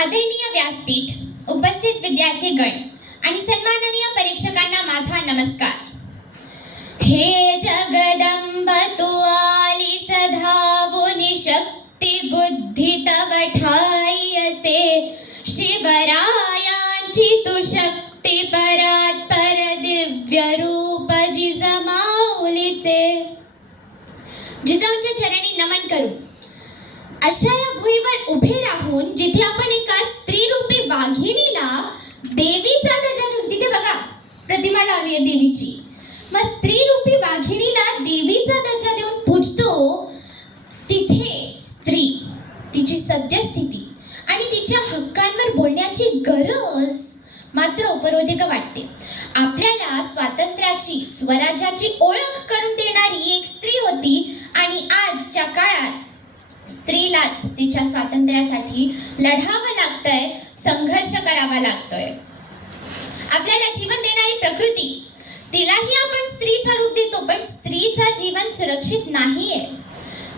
आदरणीय व्यासपीठ उपस्थित विद्यार्थीगण आणि सन्माननीय परीक्षकांना माझा नमस्कार. हे जगदंब तू आली सधावुनी शक्ती बुद्धी तव ठाई असे शिवरायांची तू शक्ती परात पर दिव्य रूप जिजमाऊलीचे जिजाऊंच्या चरणी नमन करू. अशा या भुईवर उभे राहून जिथे आपण एका स्त्रीरूपी वाघिणीला देवीचा दर्जा देऊन तिथे बघा प्रतिमा लावली आहे देवीची. मग स्त्रीरूपी वाघिणीला देवीचा दर्जा देऊन पूजतो तिथे स्त्री तिची सद्यस्थिती आणि तिच्या हक्कांवर बोलण्याची गरज मात्र उपरोधिक वाटते. आपल्याला स्वातंत्र्याची स्वराज्याची ओळख करून देणारी एक स्त्री होती आणि आजच्या काळात स्त्रीलाच तिच्या स्वातंत्र्यासाठी लढावं लागतंय संघर्ष करावा लागतोय. आपल्याला जीवन देणारी प्रकृती तिलाही आपण स्त्रीचा रूप देतो पण स्त्रीचा जीवन सुरक्षित नाहीये.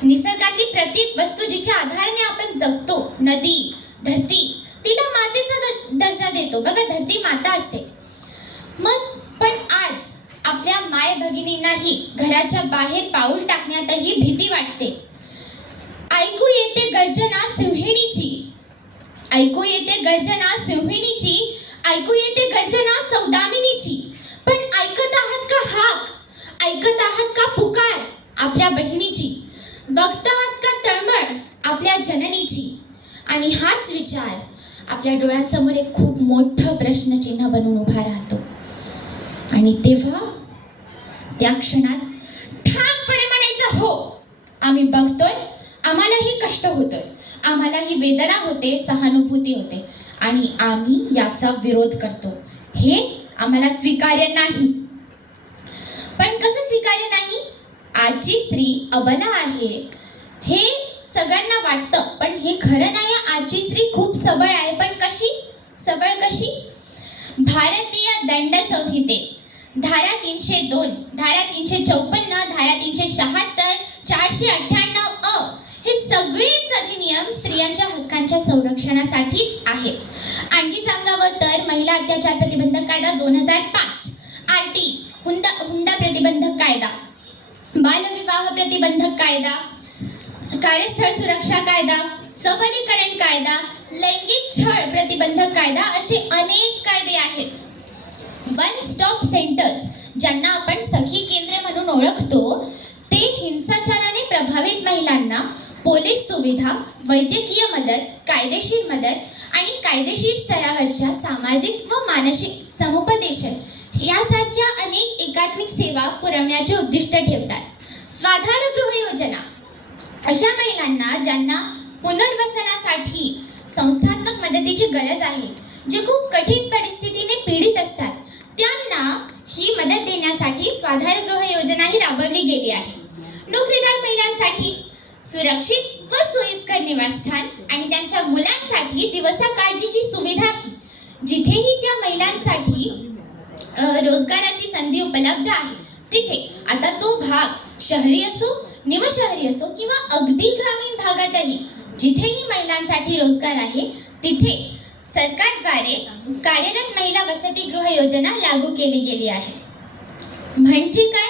निसर्गातली प्रत्येक वस्तू जिच्या आधाराने आपण जगतो नदी धरती तिला मातेचा दर्जा देतो. बघा धरती माता असते. मग पण आज आपल्या माय भगिनींनाही घराच्या बाहेर पाऊल टाक भीती वाटते ऐकू येते गर्जना सिंहिणीची ऐकू येते गर्जना सिंहिणीची ऐकू येते गर्जना सौदामिनीची. पण ऐकत आहात का हाक? ऐकत आहात का पुकार? आपल्या बहिणीची. बघत आहात का तळमळ? आपल्या जननीची. आणि हाच विचार आपल्या डोळ्यासमोर एक खूप मोठं प्रश्नचिन्ह बनून उभा राहतो. आणि तेव्हा त्या क्षणात ठामपणे म्हणायचं हो आम्ही बघतोय. आम्हालाही कष्ट होतोय. आम्हालाही वेदना होते सहानुभूती होते. आणि आम्ही याचा विरोध करतो. हे आम्हाला स्वीकार्य नाही. पण कसं स्वीकार्य नाही? आजची स्त्री अबला आहे. हे सगळ्यांना वाटतं. पण हे खरं नाही आजची स्त्री खूप सबळ आहे. पण कशी? सबळ कशी? भारतीय दंड संहितेत. धारा तीनशे दोन धारा तीनशे चौपन्न धारा तीनशे शहात्तर चारशे अठ्ठ्या सगळेच अधिनियम स्त्रियांच्या हक्कांच्या संरक्षणासाठीच आहेत. आणखी सांगावं तर महिला अत्याचार प्रतिबंधक कायदा दोन हजार पाच आर टी हुंडा हुंडा प्रतिबंधक कायदा बालविवाह प्रतिबंधक कायदा कार्यस्थळ सुरक्षा कायदा सबलीकरण कायदा लैंगिक छळ प्रतिबंधक कायदा असे अनेक कायदे आहेत. वन स्टॉप सेंटर्स ज्यांना आपण सखी केंद्रे म्हणून ओळखतो ते हिंसाचाराने प्रभावित महिलांना पोलीस सुविधा वैद्यकीय मदत कायदेशीर मदत आणि कायदेशीर स्तरावरच्या सामाजिक व मानसिक समुपदेशन यासारख्या अनेक एकात्मिक सेवा पुरवण्याचे उद्दिष्ट ठेवतात. स्वाधारगृह योजना. अशा महिलांना ज्यांना पुनर्वसनासाठी संस्थात्मक मदतीची गरज आहे जे खूप कठीण परिस्थितीने पीडित असतात त्यांना ही मदत देण्यासाठी स्वाधारगृह योजना ही राबवली गेली आहे. नोकरीदार महिलांसाठी सुरक्षित व सोयीस्कर निवासस्थान आणि त्यांच्या मुलांसाठी दिवसा काळजीची सुविधा जिथेही त्या महिलांसाठी रोजगाराची संधी उपलब्ध आहे तिथे. आता तो भाग शहरी असो निमशहरी असो किंवा अगदी ग्रामीण भागातही जिथेही महिलांसाठी रोजगार आहे तिथे सरकारद्वारे कार्यरत महिला वसतिगृह योजना लागू केली गेली आहे. म्हणजे काय?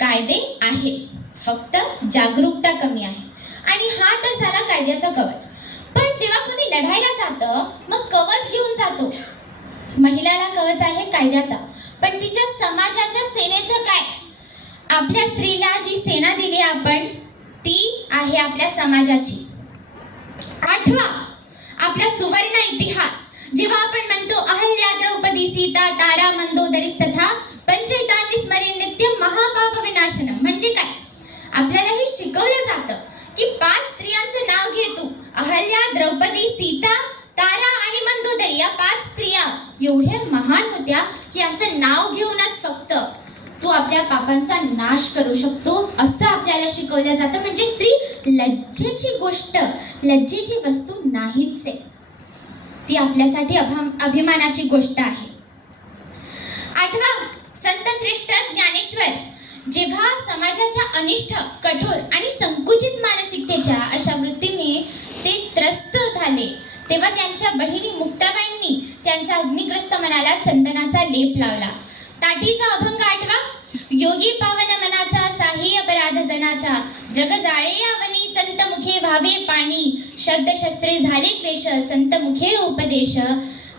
कायदे आहे फक्त जागरूकता कमी आहे. आणि हा तर झाला कायद्याचा कवच. पण जेव्हा कोणी लढायला जातं मग कवच घेऊन जातो. महिलाला कवच आहे कायद्याचा. पण तिच्या समाजाच्या सेनेचं काय? आपल्या स्त्रीला जी सेना दिली आपण ती आहे आपल्या समाजाची. आठवा आपला सुवर्ण इतिहास. जेव्हा आपण म्हणतो अहल्या द्रौपदी सीता तारा मंदोदरी तथा पंचैतानी स्मरण नित्य महापाप विनाशन. म्हणजे काय? शिकवलं जातं. की पाच स्त्रियांचं नाव घे तू. अहल्या द्रौपदी सीता तारा आणि मंदोदरी या पाच स्त्रिया एवढ्या महान होत्या की यांचं नाव घेऊनच फक्त तू आपल्या पापांचा नाश करू शकतो असं आपल्याला शिकवलं जातं. म्हणजे स्त्री लज्जेची गोष्ट लज्जेची वस्तू नाहीच आहे. ती आपल्यासाठी अभा अभिमानाची गोष्ट आहे. आठवा संत श्रेष्ठ ज्ञानेश्वर. जेव्हा समाजाच्या अनिष्ट कठोर आणि संकुचित मानसिकतेच्या अशा वृत्तीने ते त्रस्त झाले तेव्हा त्यांच्या बहिणी मुक्ताबाईंनी त्यांचा अग्निग्रस्त मनाला चंदनाचा लेप लावला. ताटीचा अभंग आठवा योगी पावन मनाचा साही अपराध जनाचा जग जाळे यावनी संत मुखे व्हावे पाणी शब्द शस्त्रे झाले क्लेश संत मुखे उपदेश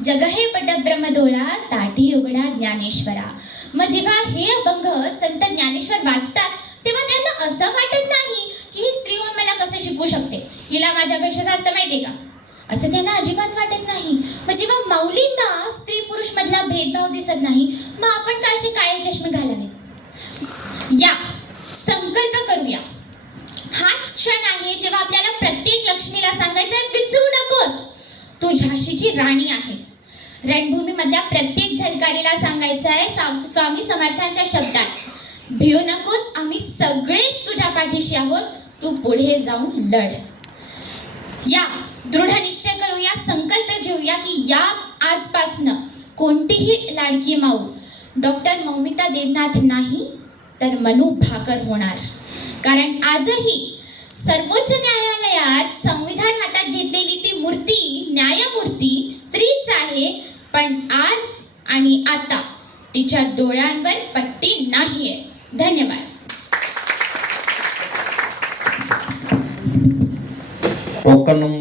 जग हे पट ब्रह्मदोरा ताटी उघडा ज्ञानेश्वरा. मग जेव्हा हे अभंग संत ज्ञानेश्वर वाचतात तेव्हा त्यांना असं वाटत नाही की ही स्त्री होऊन मला कसं शिकू शकते? हिला माझ्यापेक्षा जास्त माहिती का? असं त्यांना अजिबात वाटत नाही. मग जेव्हा माऊलींना स्त्री पुरुष मधला भेदभाव दिसत नाही मग आपण काळशी काळे चष्मे घालावे. या. संकल्प करूया. हाच क्षण आहे जेव्हा आपल्याला प्रत्येक लक्ष्मीला सांगायचं विसरू नकोस. तू झाशीची राणी आहेस. रणभूमीमधल्या प्रत्येक झलकारीला सांगायचं आहे स्वामी समर्थांच्या शब्दात. भिऊ नकोस आम्ही सगळेच तुझ्या पाठीशी आहोत तू पुढे जाऊन लढ. या दृढ निश्चय करूया संकल्प घेऊया की या आजपासनं कोणतीही लाडकी माऊ डॉक्टर मौमिता देवनाथ नाही तर मनू भाकर होणार. कारण आजही सर्वोच्च न्यायालयात संविधान हातात घेतलेली ती मूर्ती न्यायमूर्ती स्त्रीच पण आज आणि आता तिच्या डोळ्यांवर पट्टी नाहीये. धन्यवाद. Token number